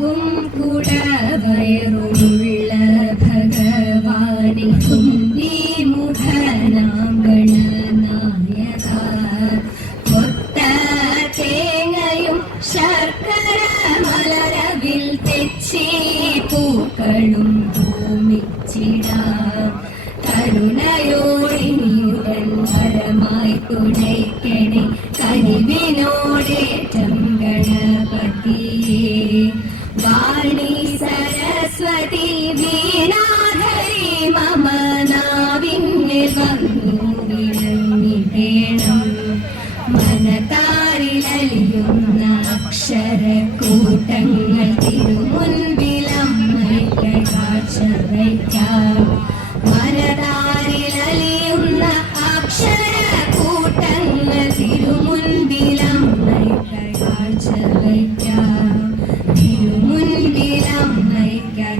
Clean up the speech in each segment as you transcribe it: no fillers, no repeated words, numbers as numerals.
കുറുമ്പും കുടവയറുമുള്ള ഭഗവാനെ കുന്തി മുഖനാം ഗണനായക കൊത്ത തേങ്ങയും ശർക്കര മലരവിൽ തെച്ചി പൂക്കളും ഭൂമിച്ചിടാം കരുണയോടിനിയുടൻ പരമായി തുണയ്ക്കണേ കനിവിനോടേറ്റം ഗണപതിയേ വാണി സരസ്വതി വീണാധരി മമ നാവിന്നിൽ വന്നു വിളങ്ങിടേണം മനതാരിലലിയുന്ന അക്ഷരക്കൂട്ടങ്ങൾ തിരുമുൻപിലമ്മയ്ക്ക് കാഴ്ച വയ്ക്കാം മനതാരിലലിയുന്ന അക്ഷരക്കൂട്ടങ്ങൾ തിരുമുൻപിലമ്മയ്ക്ക് കാഴ്ച വയ്ക്കാം തിരുമുൻപിലമ്മയ്ക്ക്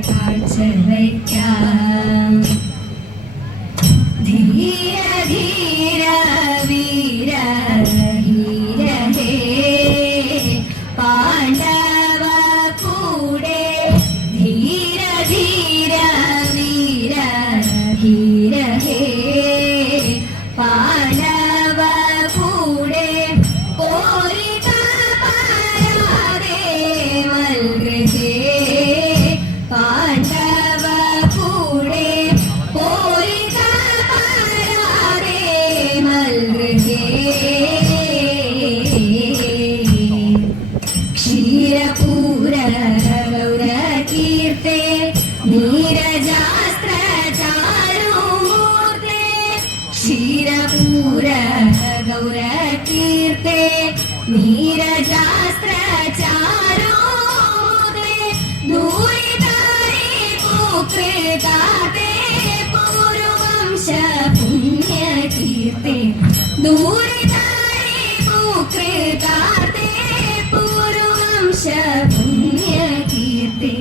കാഴ്ച വയ്ക്കാം ധീര ധീര വീര ധീര ഹേ പാണ്ഡവ കൂടെ ധീര ധീര വീര ധീര ഹേ പാണ്ഡവ കൂടെ പോരിക പരാതെ മൽകൃതേ പാണ്ഡവ കൂടെ പോരിക പരാതെ മൽകൃതേ ക്ഷീരപൂര ഗൗരകീർത്തെ നീരജാസ്ത്രചാരുമൂർത്തെ ക്ഷീരപൂര ഗൗരകീർത്തെ നീരജാസ്ത്രചാരുമൂർത്തെ ദൂരിതാരി പൂകൃതാത്തെ പൂർവംശ പുണ്യകീർത്തെ ദൂരിതാരി പൂകൃതാത്തെ പൂർവംശ പുണ്യകീർത്തെ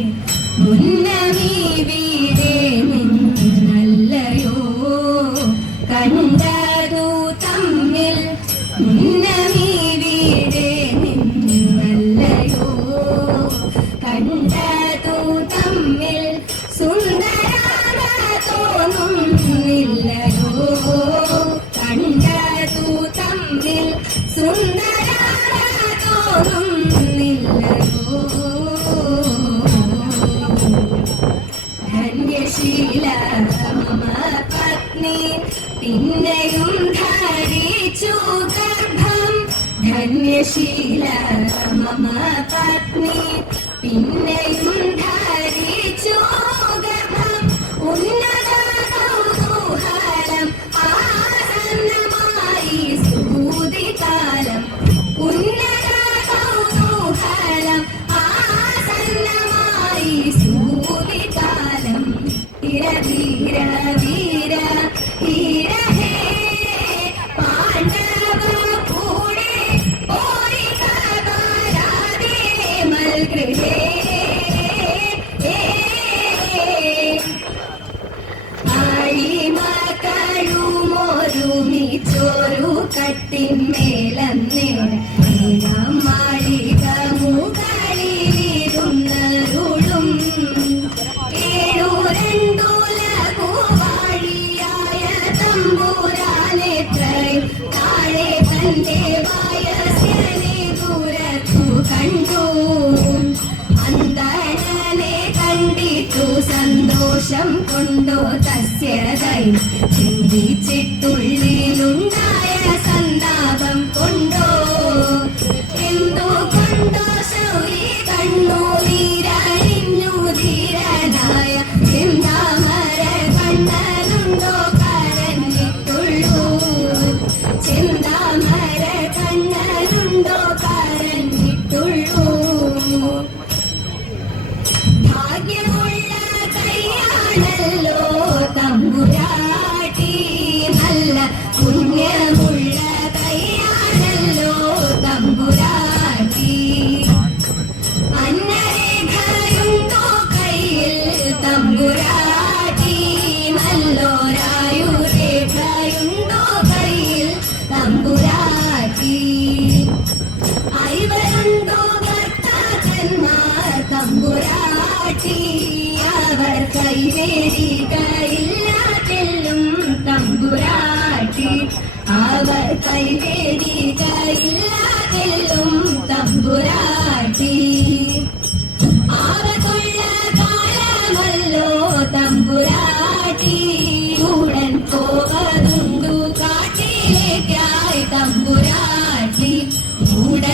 മുന്നമീ വീരേ നിന്നല്ലയോ കണ്ടതു തമ്മിൽ മുന്നമീ വീരേ നിന്നല്ലയോ കണ്ടതു തമ്മിൽ സുന്ദരാന തോന്നുന്നില്ലയോ കണ്ടതു തമ്മിൽ സുന്ദരാന തോന്നുന്നില്ലയോ ധന്യശീല മമ പത്നി പിന്നെയും ധരിച്ചു ഗർഭം ധന്യശീല മമ പത്നി പിന്നെയും ധരിച്ചു ഗർഭം ഉന്നത കൗതൂഹലം ആസന്നമായി സ്തുതികാലം ഉന്നത കൗതൂഹലം ആസന്നമായി സ്തുതികാലം ധീര ധീര വീര ധീര ഹേ പാണ്ഡവ കൂടെ പോരിക പരാതെ മൽകൃതേ ആഴിമകളുമൊരുമിച്ചൊരു കട്ടിന്മേലന്നേരം മാളിക മുകളിലിരുന്നരുളും ഏഴു രണ്ടുലകുവാഴിയായ തമ്പുരാനെത്രയും താഴെ തന്റെ വയസ്സിനെ ദൂരത്തു കണ്ടു അന്തണനെ കണ്ടിട്ടു സന്തോഷം കൊണ്ടോ തസ്യതൈ ചിന്തിച്ചിട്ടുള്ളിലുണ്ടായ സന്താപം കൊണ്ടോ എന്തുകൊണ്ടോ ശൗരി കണ്ണു നീരണിഞ്ഞു ധീരനായ ചിന്താമര കണ്ണനുണ്ടോ കരഞ്ഞിട്ടുള്ളൂ ചിന്താമര കണ്ണനുണ്ടോ കരഞ്ഞിട്ടുള്ളൂ ഭാഗ്യമുള്ള കൈയാണല്ലോ തമ്പുരാട്ടി നല്ല പുണ്യം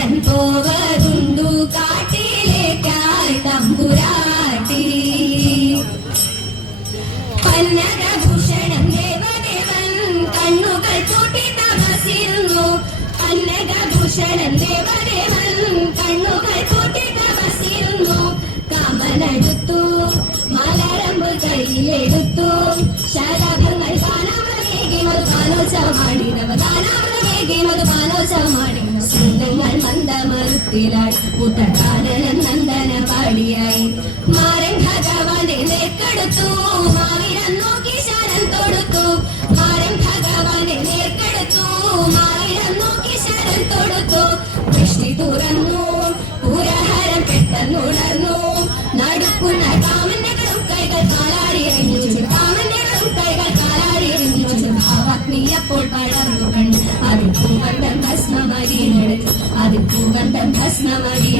ശരൺ പോവതുണ്ടു കാട്ടിലേക്കായി തമ്പുരാട്ടി പന്നകഭൂഷണം ദേവദേവൻ കണ്ണുകൾ കൂട്ടി തപസിരുന്നു പന്നകഭൂഷണം ദേവദേവൻ കണ്ണുകൾ കൂട്ടി തപസിരുന്നു കാമനെടുത്തു മലരമ്പ് കയ്യിലെടുത്തു ശലഭങ്ങൾ ഗാനാമൃതമേകി മധുപാനോത്സവമാടി നവഗാനാമൃതമേകി മധുപാനോത്സവമാടി ശൃംഗങ്ങൾ മന്ദമരുത്തിലായി പുത്രകാനനം നന്ദന പാടിയായി മാരൻ ഭഗവാനെ നേർക്കെടുത്തു മാവിരം നോക്കി ശരൺ തൊടുത്തു മാരൻ ഭഗവാനെ നേർക്കെടുത്തു മാവിരം നോക്കി ശരൺ തൊടുത്തു ദൃഷ്ടി തുറന്നു പുരഹരം പെട്ടെന്നുണർന്നു നടുക്കുന്ന കാമന്റെ കൈകൾ കാലാടിയെറിഞ്ഞു കാമന്റെ കൈകൾ കാലാടിയെറിഞ്ഞു ഭാവാഗ്നി അപ്പോൾ പടർന്നു കണ്ടു അതിൽ പൂവന്തം ഭസ്മമരിയെടുത്തു അതിൽ പൂവന്തം ഭസ്മമരി